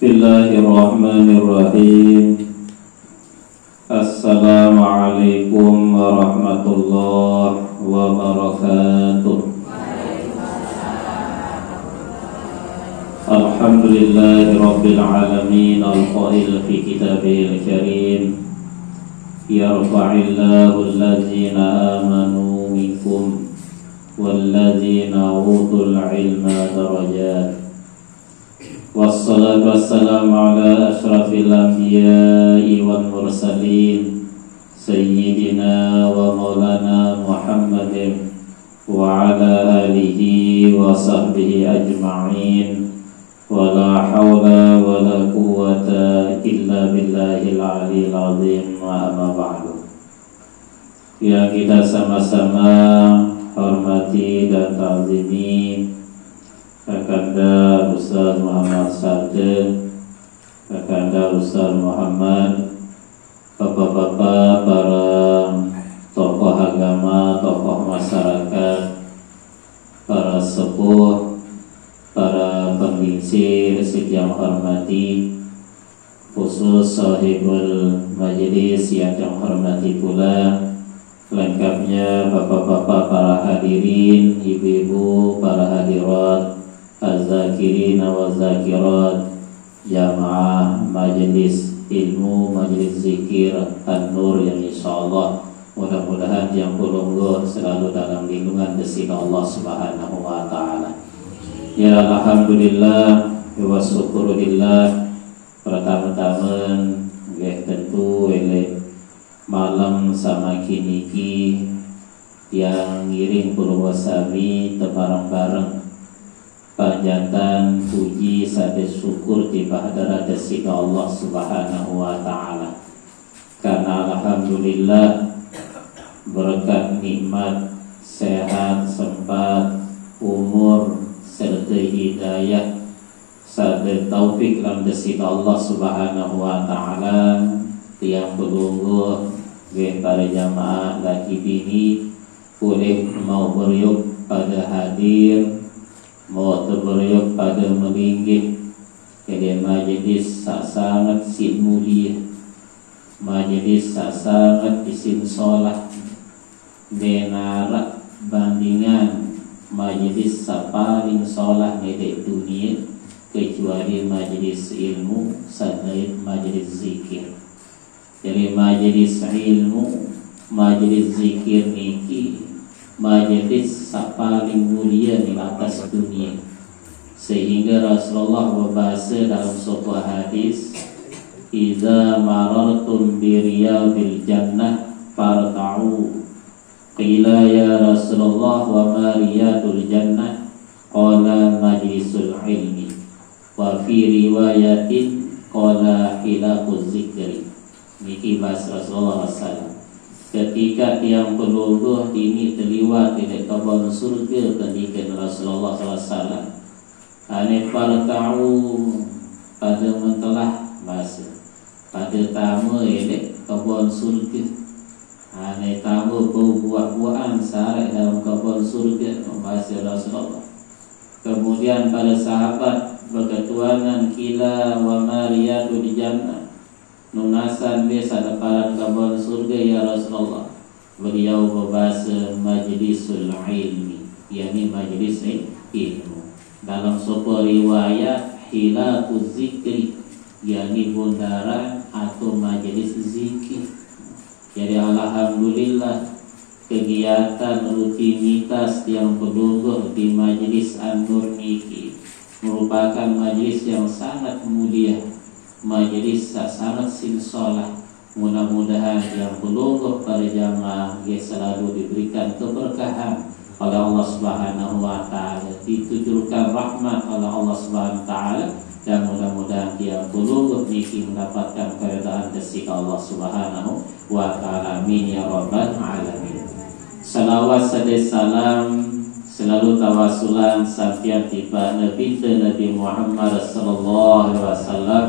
Bismillahirrahmanirrahim. Assalamualaikum warahmatullahi wabarakatuh. Alhamdulillahi rabbil alamin. Al-qail fi kitabihil karim, yarfa'illahu allazina amanu minkum wallazina utul ilma darajat. Wassalatu wassalamu ala ashrafil anbiya'i wal mursalin sayyidina wa maulana Muhammadin wa ala alihi wa sahbihi ajma'in. Wa la hawla wa la quwwata illa billahil aliyyil azim. Wa amma ba'du. Yang kita sama-sama hormati dan ta'zimi Kakanda Ustaz Muhammad Sarden, Kakanda Ustaz Muhammad, Bapak-bapak, para tokoh agama, tokoh masyarakat, para sepuh, para pengisi yang hormati, khusus sahibul majelis yang hormati pula, lengkapnya bapak-bapak, para hadirin, ibu-ibu, para hadirat, az-zakirin wa zakirat, jamaah majelis ilmu, majelis zikir An-Nur yang insyaallah mudah-mudahan yang kulungguh selalu dalam lindungan desina Allah Subhanahu wa taala. Ya alhamdulillah wa syukurillah. Pertama-tama nggih tentu malam sama kiniki yang ngiring kula wasami tebarang-bareng panjatan puji sade syukur di hadarat desina Allah Subhanahu wa taala. Karena alhamdulillah berkat nikmat sehat, sempat, umur serta hidayah sade taufik lam desina Allah Subhanahu wa taala tiang pelungguh para jamaah laki bini boleh mau beriuk pada hadir, mau terberiuk pada melinggih ke majlis sangat sin mulia, majlis sangat isin solat benarak bandingan majlis paling solat di dunia kecuali majlis ilmu serta majlis zikir. Jadi majlis ilmu, majlis zikir niki majlis paling mulia di atas dunia. Sehingga Rasulullah berbahasa dalam sebuah hadis, "Idza marartum bi riyadil jannah farta'u." Qila ya Rasulullah wa ma riyadul jannah? Qala majlisul ilmi. Wa fi riwayatin qala hilaquz zikri. Niki bahasa Rasulullah SAW. Ketika tiang pelungguh ini terliwat di kebun surga ketika Rasulullah SAW. Ane farta'u pada mentelah bahasa pada tamu ini kebun surga. Ane tamu buah-buahan syarat dalam kebun surga bahasa Rasulullah. Kemudian pada sahabat berketuanan kila wa mariyatu di jannah. Nunasan biasa depan kabar surga ya Rasulullah. Beliau berbahasa majlisul ilmi, yakni majlis ilmu. Dalam sebuah riwayat hilaquz zikri, yakni bundaran atau majlis zikir. Jadi alhamdulillah kegiatan rutinitas yang berlungguh di majlis An-Nur niki merupakan majlis yang sangat mulia, majlis sangat sinsolah. Mudah-mudahan yang berlungguh pada jamaah selalu diberikan keberkahan oleh Allah Subhanahu wa taala, ditujukan rahmat oleh Allah Subhanahu wa taala, dan mudah-mudahan yang berlungguh niki mendapatkan keridhaan dari Allah Subhanahu wa taala. Amin ya rabbal alamin. Salawat sadaya salam selalu tawasulan safian tiba Nabi Muhammad sallallahu alaihi wasallam.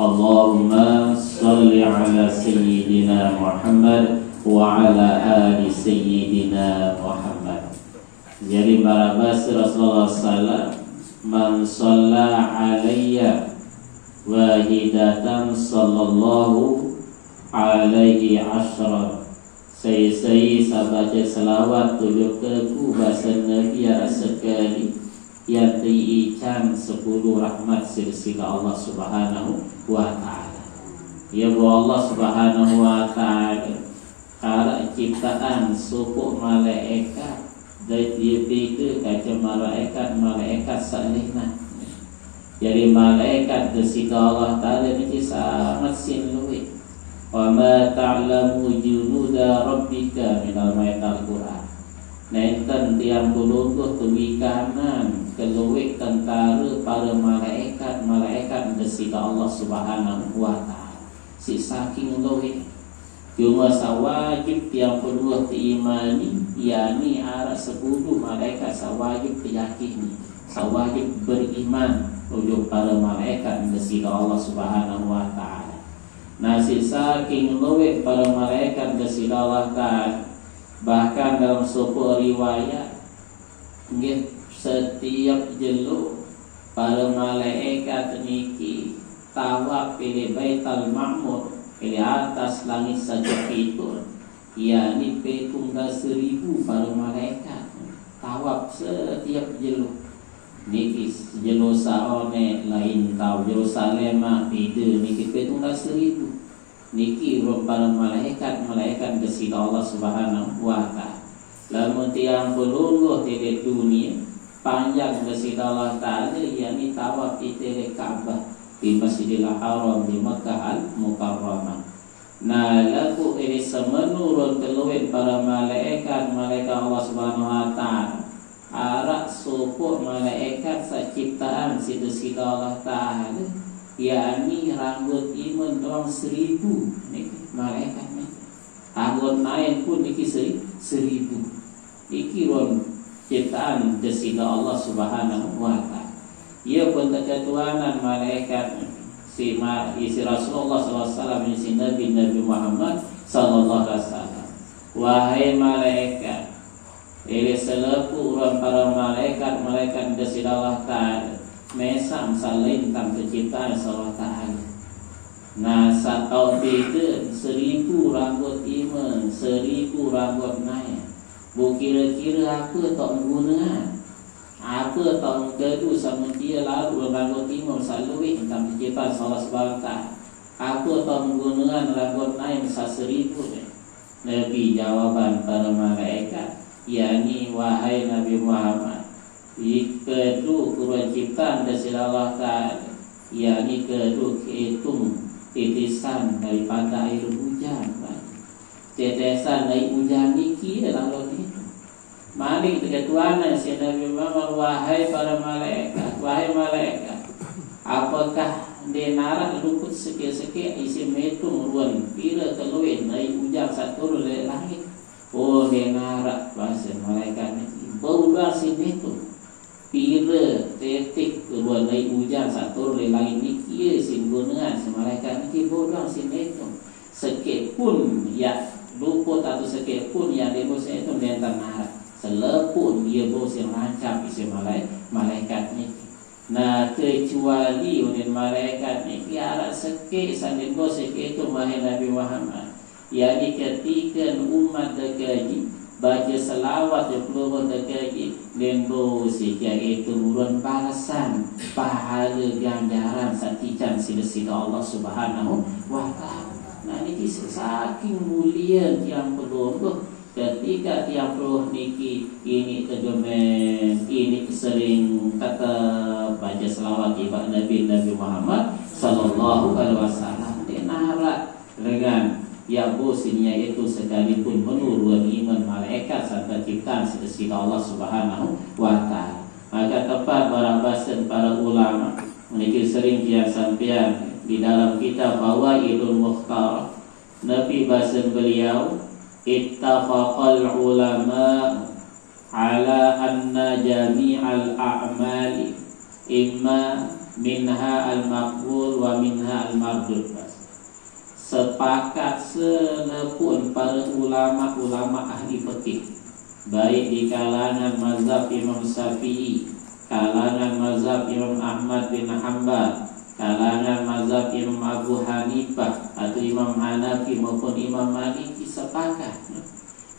Allahumma salli ala sayyidina Muhammad wa ala ali sayyidina Muhammad. Jadi para bahasa Rasulullah sallallahu man shalla alayya wahidatan sallallahu alaihi asyara. Saya sabaca selawat tujuh keku bahasa Nabi sekali yang diican 10 rahmat silsilah Allah Subhanahu wa ta'ala. Ya Allah Subhanahu wa ta'ala cara ciptaan suku malaikat dari dia kaca malaikat salihna. Jadi malaikat disita Allah ta'ala ini sangat sinluwi. Wa ma ta'lamu junuda rabbika minal maital Qur'an. Nenten tiang puluh tuwikanan keluwik tentara para malaikat disita Allah Subhanahu wa ta'ala. Si saking luwik. Cuma sawajib tiang puluh diimani, yakni arah 10 malaikat sawajib diyakini, sawajib beriman untuk para malaikat disita Allah Subhanahu wa ta'ala. Nasi saking luwek para malaikat disita Allah ta'ala. Bahkan dalam sebuah riwayat setiap jeluk para malaikat niki tawaf pilih Baitul Ma'mur, pilih atas langit saja itu, yakni petunggal 1000 para malaikat tawaf setiap jeluk. Niki jeluk saone lain tahu jeluk salema ide niki petunggal 1000. Niki para malaikat disita Allah Subhanahu wa ta'ala. Lamun tiang peluluh di dunia panjang disita Allah ta'ala, yakni tawaf di Ka'bah di Masjidil Haram di Makkah Al-Mukarramah. Nah laku ini semenurut keluhin para malaikat Allah Subhanahu wa ta'ala. Arak suku malaikat ciptaan disita Allah ta'ala, yakni rambut iman doang 1000 nih malaikat nih. Rambut naik pun niki 1000. Iki ron ciptaan disita Allah Subhanahu wa ta'ala. Ia pun ketuanan malaikat si Rasulullah SAW, si Nabi Muhammad sallallahu alaihi wasallam. Wahai malaikat, ini selepu orang para malaikat disita Allah ta'ala. Mesam salin tam penciptaan Allah ta'ala. Nah satau itu 1000 rambut iman, 1000 rambut naik. Bu kira-kira apa tak menggunakan, apa tak mengkedu sama dia lalu rambut iman salui tam penciptaan Allah SWT. Apa tak menggunakan rambut naik 1000 Nabi jawaban para malaikat, yakni wahai Nabi Muhammad, kedua kurang ciptaan disita Allah ta'ala, yakni kedua kehitung titisan daripada air hujan. Tetesan dari hujan niki lalu itu mari ketuanan si Nabi Muhammad, wahai para malaikat, wahai malaikat, apakah denara luput sekek-sekek isi metung ruan pira keluin dari hujan satu dari langit. Oh denara bahasa malaikat niki bau si metung pira tetik keluar dari hujan satu dari langit niki simbonan semalaikat niki bodoh sinetung sekek pun ya luput atau sekek pun yang dibos itu dengan tanah selepun dia bos yang lancap isi malaikat niki. Nah kecuali oleh malaikat niki arah sekek sambil bos sekek itu wahai Nabi Muhammad, yakni ketika umat dekaji baca selawat yang keluar dekaji lembo sehingga itu urun balasan pahala ganjaran satican sila-sila Allah Subhanahu wa ta'ala. Nah ini saking mulia yang perlu ketika tiang perlu niki ini kegemen ini sering kata baca selawat kepada Nabi Muhammad sallallahu alaihi wasallam denara dengan ya bosinya itu sekalipun menurun iman malaikat serta ciptaan sila Allah Subhanahu wa ta'ala. Maka tepat para ulama memiliki sering dia sampean di dalam kitab Fawaidul Mukhtar, Nabi bahasa beliau ittafaqal ulama ala anna jami'al a'mali imma minha al-maqbul wa minha al-mardud. Sepakat selepun para ulama ahli fikih, baik di kalangan mazhab Imam Syafi'i, kalangan mazhab Imam Ahmad bin Hanbal, kalangan mazhab Imam Abu Hanifah atau Imam Hanafi maupun Imam Maliki sepakat.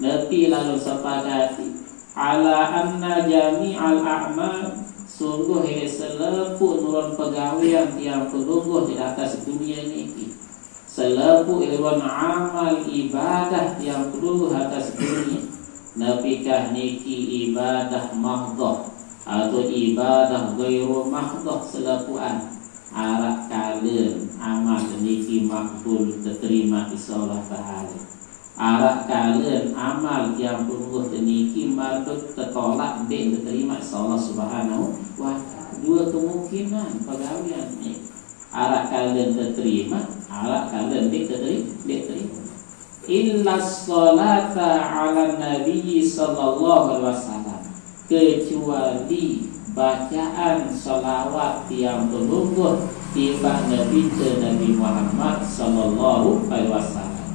Nabi lalu sepakati ala anna jami'al a'mal, sungguh selepu nurun pegawaian yang pelungguh di atas dunia ini, selepu ilwan amal ibadah yang pelungguh atas dunia. Nabi kah niki ibadah mahdoh atau ibadah gairu mahdoh selepuan arak kalian amal niki makbul diterima insya Allah Ta'ala. Arak kalian amal yang pelungguh niki mardut tertolak diterima insya Allah Subhanahu wa Ta'ala. Dua kemungkinan pegawaian ini, arak kalian diterima, arak kalian diterima. Illa sholata ala Nabi sallallahu alaihi wasallam, kecuali bacaan salawat yang pelungguh tiba Nabi Muhammad sallallahu alaihi wasallam.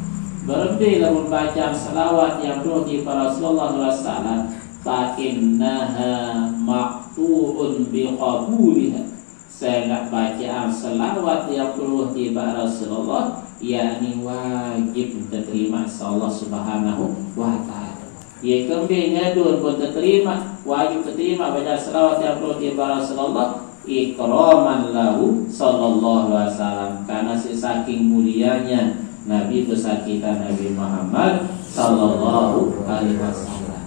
Berbeda membaca salawat yang pelungguh tiba Rasulullah sallallahu alaihi wasallam, fa innaha maqtu'un biqabuliha. Saya bacaan salawat yang pelungguh tiba Rasulullah, yakni wajib diterima Allah Subhanahu wa Ta'ala. Ia kembali ngadun pun diterima, wajib diterima baca salawat yang perlu tiba Rasulullah, ikraman lahu sallallahu alaihi wasallam, karena saking mulianya Nabi besar kita Nabi Muhammad sallallahu alaihi wasallam.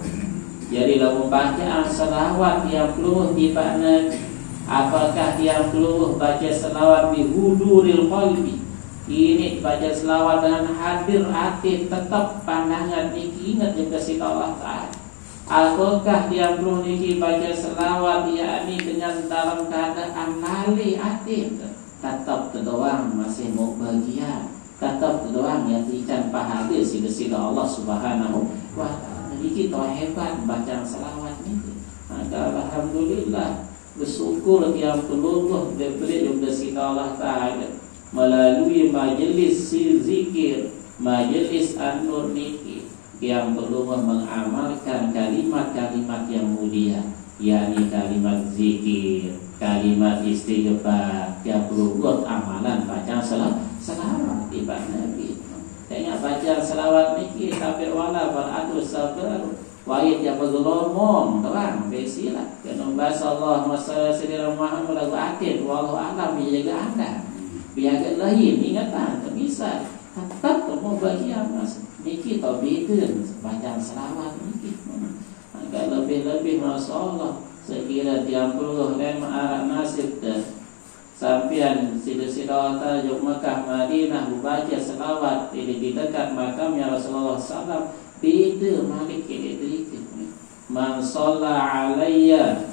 Jadi dalam bacaan salawat yang perlu tiba Nabi, apakah yang perlu baca salawat bi huduril qalbi? Ini baca selawat dengan hadir hati, tetap pandangan niki ingat juga si Allah Ta'ala. Ataukah dia perlu niki baca selawat yakni dengan dalam keadaan lali hati, tetap terdoang masih mau bahagia, tetap terdoang ya ikan pahadir si Allah Subhanahu wa Ta'ala. Jadi kita hebat baca selawat ini. Maka alhamdulillah bersyukur yang peluluh diberi juga si Allah Ta'ala melalui majelis zikir, majelis an-nur niki yang perlu mengamalkan kalimat-kalimat yang mulia, yakni kalimat zikir, kalimat istighfar, yang perlu buat amalan baca selawat tiba Nabi. Tengok baca selawat niki sampai wala beratur sabar wajib yang bergelomong terang besilah kena bahasa Allah masa sedira Muhammad lagu akhir wallahu a'lam menjaga anda. Biar lain ingatan tak bisa tetap temu bagian mas niki tak beda bacaan selawat niki agak lebih Masya Allah. Sekira 30 lema arak nasib dah sampian sida-sida tajuk Mekah Madinah baca selawat di dekat makamnya Rasulullah SAW beda malik kediri man shalla alayya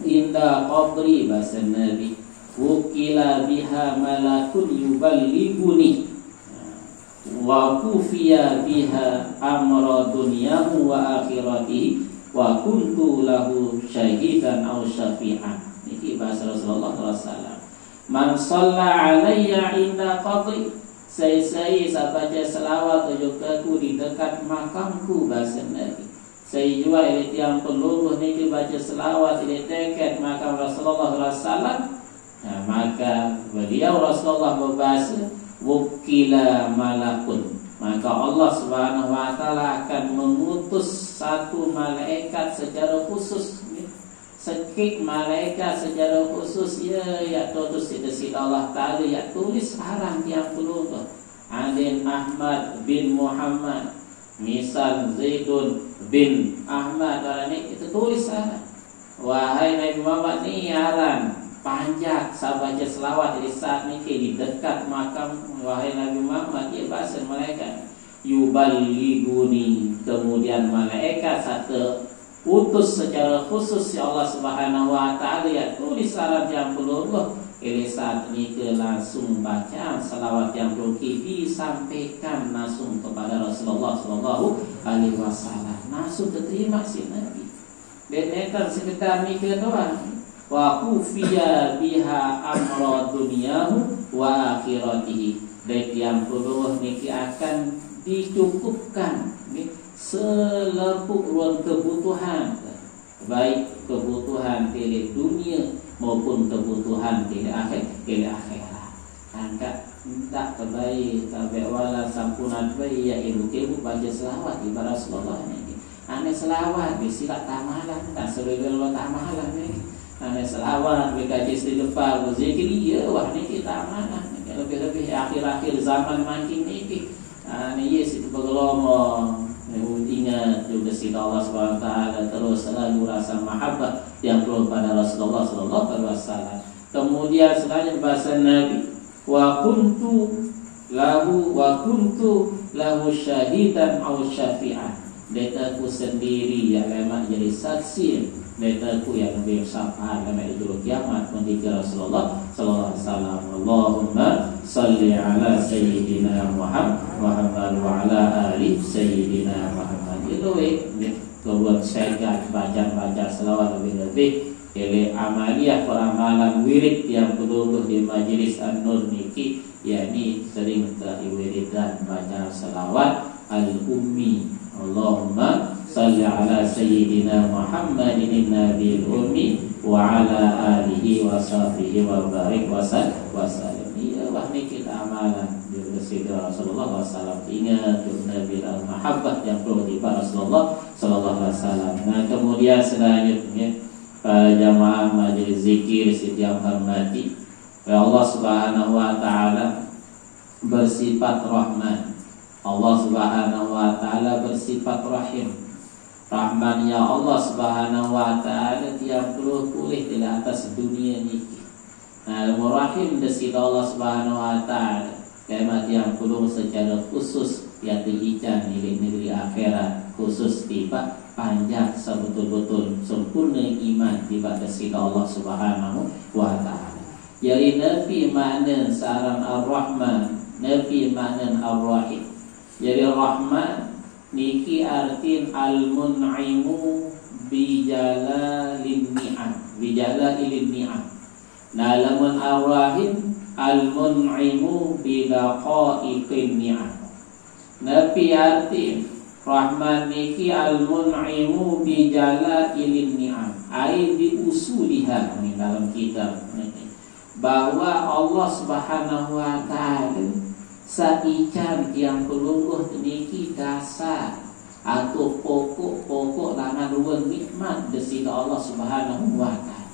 inda qabri bahasa Nabi wukila biha malakun yuballighuni wa kufiya biha amra dunyahu wa akhiratihi wa kuntu lahu syahidan aw syafi'an. Ini bahasa Rasulullah SAW. Man shalla alayya inda qabri, saya baca selawat tujukaku di dekat makamku bahasa Nabi. Saya juga yang peluluh ni baca selawat di dekat makam Rasulullah SAW. Nah, maka beliau Rasulullah berbahasa wukila malakun, maka Allah Subhanahu wa Ta'ala akan mengutus satu malaikat secara khusus, sekik malaikat secara khusus ya tutus sida Allah Ta'ala ya tulis arang yang perlu Adin Ahmad bin Muhammad, misal Zaidun bin Ahmad, orang ini kita tulis arang, wahai Nabi Muhammad ni arang panjang sahabat selawat di saat ini di dekat makam wahai Nabi Muhammad. Ia bahasa malaikat yuballighuni, kemudian malaikat satu utus secara khusus ya Allah Subhanahu wa Ta'ala ya tulis syarat yang perlu ini saat ini langsung bacaan selawat yang perlu disampaikan langsung kepada Rasulullah Sallallahu Alaihi Wasallam, langsung diterima si Nabi. Dan sekitar mikir doang. Wa kufiya biha amra dunyahu wa akhiratihi, dan yang perlu niki akan dicukupkan selepuk ruang kebutuhan, baik kebutuhan di dunia maupun kebutuhan di akhirat. Angkat tak kebaik kabeh wala sampunat bayi ya ibu baca selawat ibarat Rasulullah ini. Ane selawat bisirak tamalan tak seluruh lo tamalan ni. Ane selawat bikaji istighfar berzikir iya wah ni kita tamalan. Lebih-lebih akhir-akhir zaman makin ni. Ane yes itu bergelombang. Ingat juga sida Allah Subhanahu wa taala terus selalu rasa mahabbah yang perlu pada Rasulullah sallallahu alaihi wasallam. Kemudian selanjutnya bahasa Nabi wa kuntu lahu syahidan aw syafi'an. Dekaku sendiri yang memang jadi saksi, dekaku yang lebih syafaat pada itu kiamat ketika Rasulullah sallallahu alaihi wasallam. Allahumma salli ala sayyidina Muhammad wa ala ali sayyidina Muhammad. Itu kebuat saya baca selawat lebih-lebih oleh amaliyah peramalan wirid yang berlaku di Majelis An-Nur niki, yakni sering wiridan baca selawat al-ummi. Allahumma salli ala sayyidina Muhammadin nabiyil ummi wa ala alihi wa sahbihi wa barik wa sallam. Ya wah niki kita amalan di Rasulullah sallallahu ingat Nabi al-mahabbah yang perlu di Rasulullah sallallahu alaihi wasallam. Nah, kemudian selanjutnya para jamaah majelis zikir setiap hormati, Allah Subhanahu wa taala bersifat Rahman. Allah Subhanahu wa taala bersifat Rahim. Rahman ya Allah Subhanahu wa taala tiap pulih di atas dunia niki. Nah, Rahim desi Allah Subhanahu wa taala kema tiap puluh secara khusus yang diijan di negeri akhirat, khusus tiba panjang sebetul-betul sempurna iman kepada sida Allah Subhanahu wa taala. Jadi nafi makna sarang Ar-Rahman, nafi makna Ar-Rahim. Jadi Rahman niki artin al-mun'imu bi jalalin ni'am, bi jalalil ni'am. Nah, lamun Ar-Rahim al-mun'imu bi daqaiqin ni'am. Nafi artin Rahman niki al-mun'imu bi jalalil ni'am, ai bi usuliha ini dalam kitab ini, bahwa Allah Subhanahu wa taala saican yang pelungguh niki dasar atau pokok-pokok langan ruang nikmat desi Allah Subhanahu wa taala.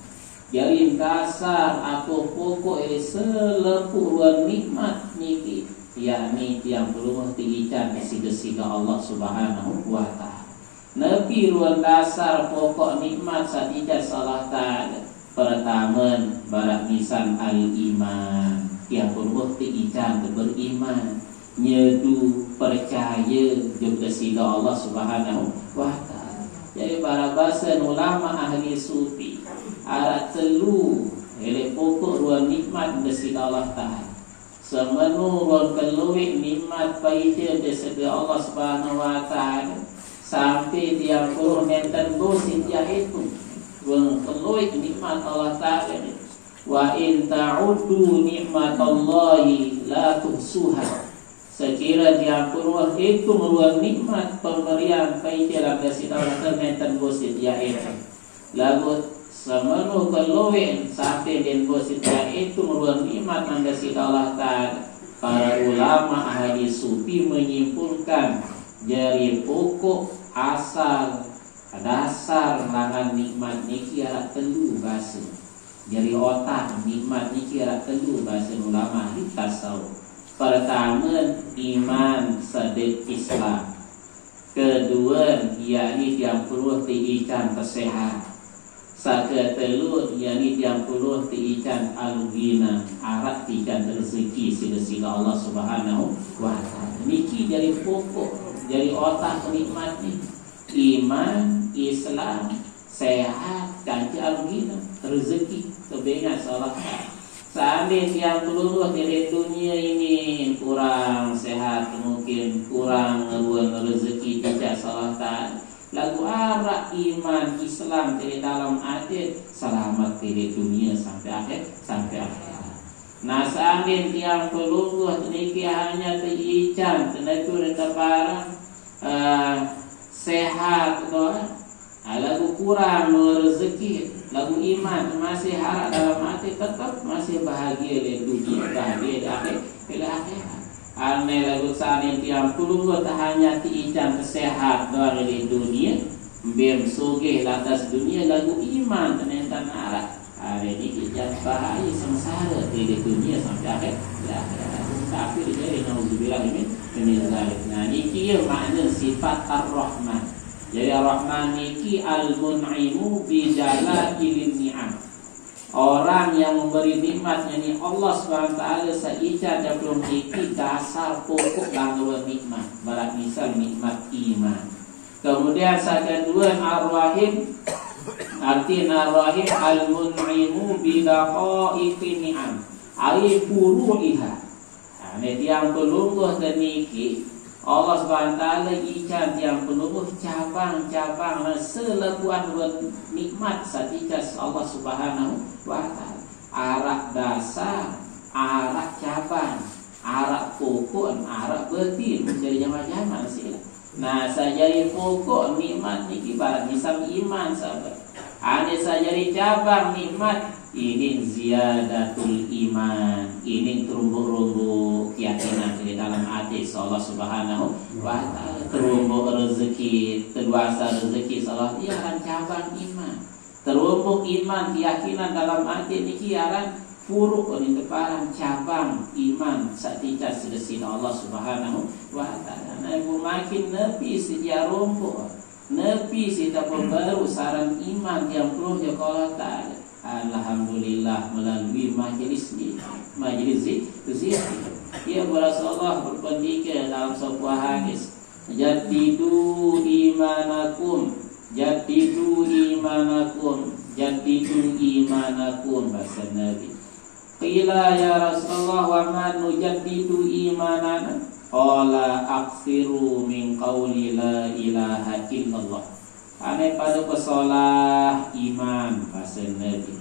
Jadi dasar atau pokok ini selepuk ruang nikmat niki, yakni yang perlu diican desi Allah Subhanahu wa taala. Nabi ruang dasar pokok nikmat satijan salah taala. Pertama barak nisan al-iman, yang perlu diican beriman, nyedu percaya juga sida Allah Subhanahu wa taala. Jadi para bahasa ulama ahli sufi arat telu ele pokok ruang nikmat desi Allah taala. Semenu ruang keluik nikmat paite desi Allah Subhanahu wa taala sampai dia puluh meter dosin dia itu ruang keluik nikmat Allah taala. Wa in ta'uddu nikmatallahi la tuhsuha. Sekira dia puluh itu ruang nikmat pemberian paite desi Allah meter dosin dia itu. Lagu semenu keluin sampai den posita itu meruang nikmat anda sida Allah taala. Para ulama ahli sufi menyimpulkan dari pokok asal dasar langan nikmat niki adalah telu bahasa. Dari otak nikmat niki adalah telu bahasa ulama ahli tasawuf. Pertama iman sadaq Islam. Kedua yakni yang perlu diican kesehatan. Sakatelut yakni yang puluh diican al-ghina, arat tikan rezeki sila Allah Subhanahu wa taala. Niki dari pokok, dari otak nikmat ni. Iman, Islam, sehat, kanci al-ghina, rezeki, kebengat salah. Seandainya yang puluh dari dunia ini kurang sehat, mungkin kurang rezeki tidak salah taala. Lagu arah iman Islam dari dalam adat selamat dari dunia sampai akhir. Nah, seandainya yang pelungguh niki hanya diican tenaga barang sehat doa, lagu kurang rezeki lagu iman masih harap dalam hati tetap masih bahagia di dunia, bahagia di akhirat. Aneh lagu saat yang tiang puluh tak hanya tiican sehat doang di dunia, biar sugih atas dunia lagu iman ternyata narak. Hari ini kita bahaya sengsara di dunia sampai akhirat. Tapi jadi nauzubillah min zalik. Nah niki makna sifat ar-Rahman. Jadi ar-Rahman niki al-mun'imu bi jala'il ni'am. Orang yang memberi nikmat yakni Allah SWT seica dalam niki dasar pokok langgawan nikmat. Barat misal nikmat iman. Kemudian saja dua ar-Rahim. Arti ar-Rahim al-mun'imu bi daqaiqin ni'am. Ai furu'iha. Nah, tiang pelungguh dan niki Allah SWT ikan tiang pelungguh cabang-cabang selebuan nikmat satikas Allah Subhanahu wa ta'ala. Arak dasar, arak cabang, arak pokok, arak betin menjadi jama-jama sila. Nah, sajari pokok nikmat niki barat misal iman sahabat. Ada sajari cabang nikmat ini ziyadatul iman, ini terumbu-rumbu keyakinan di dalam hati Allah Subhanahu wa ta'ala. Terumbu rezeki, terduasa rezeki Allah, ia akan cabang iman. Terumbu iman, keyakinan dalam hati niki akan furuk ini depan cabang iman satika sedesina Allah Subhanahu wa ta'ala. Nah, makin nepi sedia rumpu, nepi sita pembaru saran iman yang perlu Allah ta'ala. Alhamdulillah melalui majelis zikir. Ya Rasulullah berpendidikan dalam sebuah hadis, jadidu imanakum, jadidu imanakum, jadidu imanakum, bahasa Nabi. Qila ya Rasulullah wa man nujaddidu imanana? Qala aksiru min qawli la ilaha illallah. Aneh pada pesolah iman bahasa Nabi,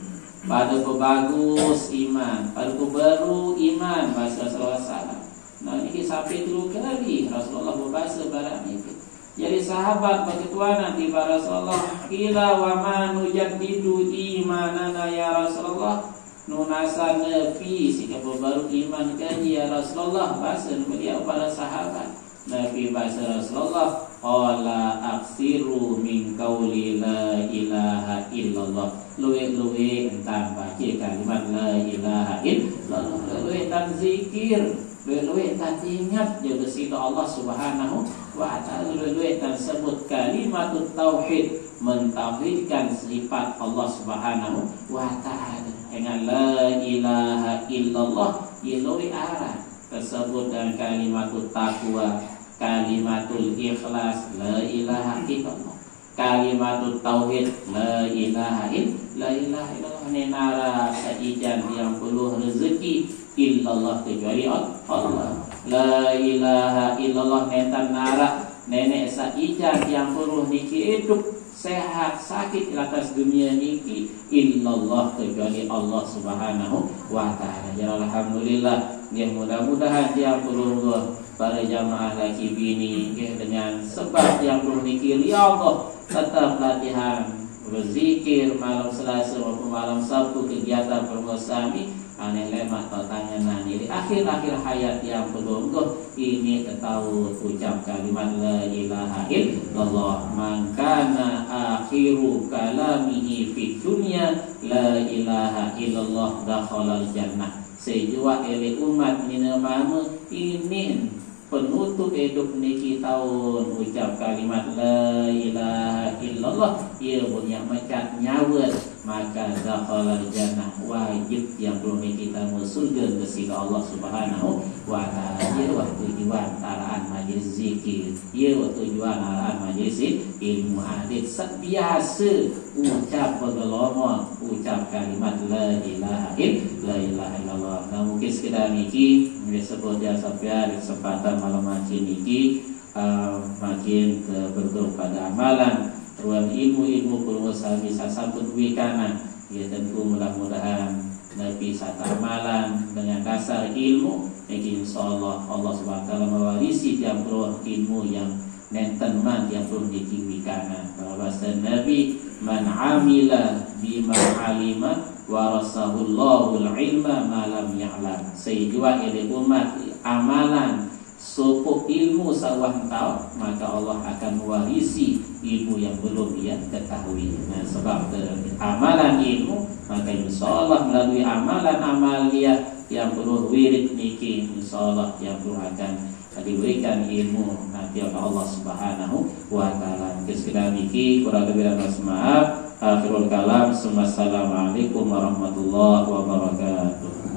pada bagus iman, pada baru iman bahasa Rasulullah. Nah ini sampai 3 kali Rasulullah berbahasa barang itu. Jadi sahabat berketua nanti pada Rasulullah, kila wa ma nujaddidu imanana ya Rasulullah. Nunasa Nabi sikap baru iman kaji ya Rasulullah, bahasa beliau pada sahabat. Nabi bahasa Rasulullah, qala aksiru min qawli la ilaha illallah. Luwe-luwe entan baca kalimat la ilaha illallah. Luwe entan zikir, luwe entan ingat juga sida Allah Subhanahu wa ta'ala. Luwe entan sebut kalimat tauhid, mentauhidkan sifat Allah Subhanahu wa ta'ala. Dengan la ilaha illallah, luwe arah tersebut dan kalimat taqwa, kalimatul ikhlas, la ilaha illallah, kalimatul tauhid, la ilaha illallah. Nenara saijan yang perlu rezeki illallah kecuali Allah. La ilaha illallah nentan nara nenek saijan yang perlu niki hidup sehat sakit di atas dunia niki illallah kecuali Allah Subhanahu wa ta'ala. Ya alhamdulillah, ya mudah-mudahan dia perlu para jamaah laki bini dengan sebab yang perlu niki Allah tetap latihan berzikir malam Selasa maupun malam Sabtu, kegiatan permusami aneh lemah pertanyaan di akhir-akhir hayat yang perlu ini ketahui ucap kalimat la ilaha illallah. Man kana akhiru kalamihi fid dunya la ilaha illallah dakhalal jannah. Sejua ele umat minamama ini penutup hidup niki tahun ucap kalimat la ilaha illallah, ia punya macat nyawat maka dakhalal jannah, wajib yang perlu kita surga ke Allah Subhanahu wa ta'ala. Ia waktu tujuan araan majlis zikir, ia waktu tujuan araan majlis ilmu hadis. Biasa ucap bergelomong ucap kalimat la ilaha illallah. Nah mungkin sekedar niki disebut ya sampai kesempatan malam makin niki makin bergerak pada amalan ruang ilmu pengusaha bisa sambut wikana. Ya tentu mudah-mudahan Nabi satu amalan dengan dasar ilmu, mungkin insyaallah Allah Subhanahu wa taala mewarisi tiap ilmu yang nenten man yang perlu dikiwikana. bahwasanya Nabi man amila bima alima warasahullahu ilma ma lam ya'lam. Sehingga ini umat amalan suku ilmu sawah tahu, maka Allah akan mewarisi ilmu yang belum ia ketahui. Nah, sebab amalan ilmu, maka insya Allah melalui amalan amalia yang perlu wirid niki, insya Allah yang perlu akan diberikan ilmu nanti oleh Allah Subhanahu wa taala. Sekiranya niki kurang lebih maaf. Akhirul kalam. Assalamualaikum warahmatullahi wabarakatuh.